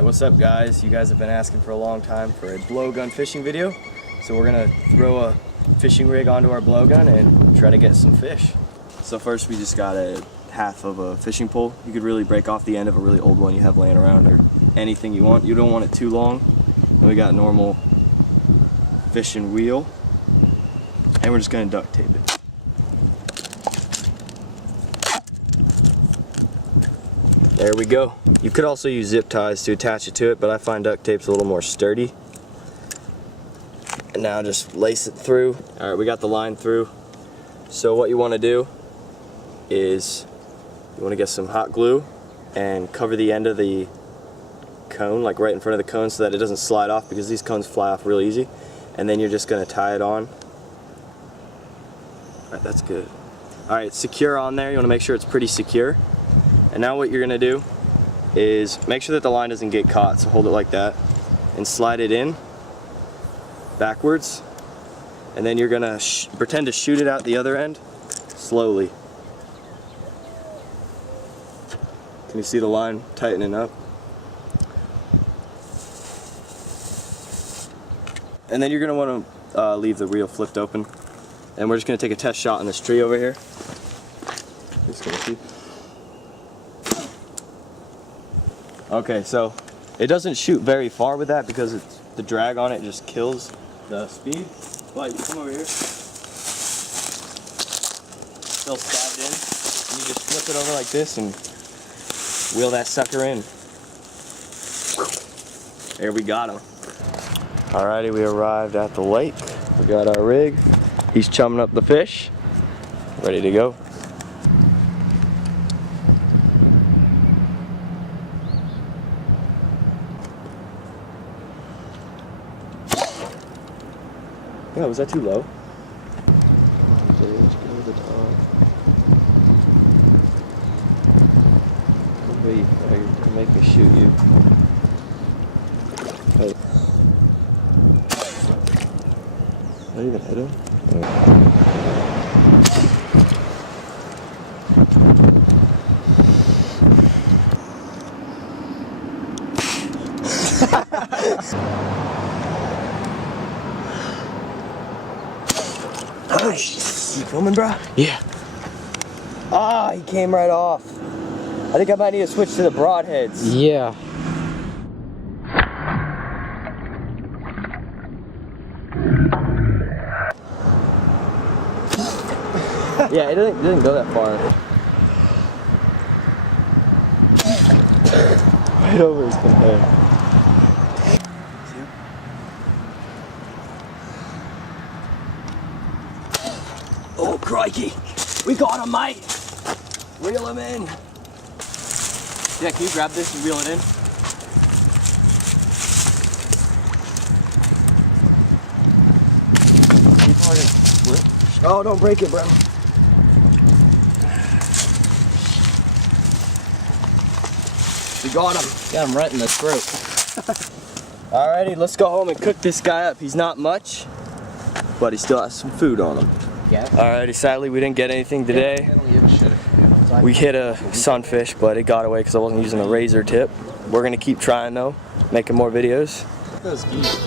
Alright, what's up guys? You guys have been asking for a long time for a blowgun fishing video. So we're gonna throw a fishing rig onto our blowgun and try to get some fish. So first we just got a half of a fishing pole. You could really break off the end of a really old one you have laying around or anything you want. You don't want it too long. And we got normal fishing wheel. And we're just gonna duct tape it. There we go. You could also use zip ties to attach it to it, but I find duct tape's a little more sturdy. And now just lace it through. Alright, we got the line through. So what you want to do is you want to get some hot glue and cover the end of the cone, like right in front of the cone, so that it doesn't slide off, because these cones fly off real easy. And then you're just going to tie it on. Alright, that's good. Alright, secure on there. You want to make sure it's pretty secure. And now what you're going to do is make sure that the line doesn't get caught, so hold it like that and slide it in backwards, and then you're going to pretend to shoot it out the other end slowly. Can you see the line tightening up? And then you're going to want to leave the reel flipped open, and we're just going to take a test shot on this tree over here. Just gonna see. Okay, so it doesn't shoot very far with that because the drag on it just kills the speed. But you come over here, still stabbed in, and you just flip it over like this and wheel that sucker in. There, we got him. Alrighty, we arrived at the lake. We got our rig. He's chumming up the fish. Ready to go. Oh, was that too low? Okay, let's go to the top. Wait, you're gonna make me shoot you. Oh. Did I even hit him? Oh, you filming, bro? Yeah. Ah, he came right off. I think I might need to switch to the broadheads. Yeah. Yeah, it didn't go that far. Right over his head. Oh, crikey! We got him, mate! Reel him in! Yeah, can you grab this and reel it in? You probably gonna split? Oh, don't break it, bro. We got him. Got him right in the throat. Alrighty, let's go home and cook this guy up. He's not much, but he still has some food on him. Yeah. Alrighty, sadly we didn't get anything today. We hit a sunfish, but it got away because I wasn't using a razor tip. We're gonna keep trying though, making more videos. Those geese.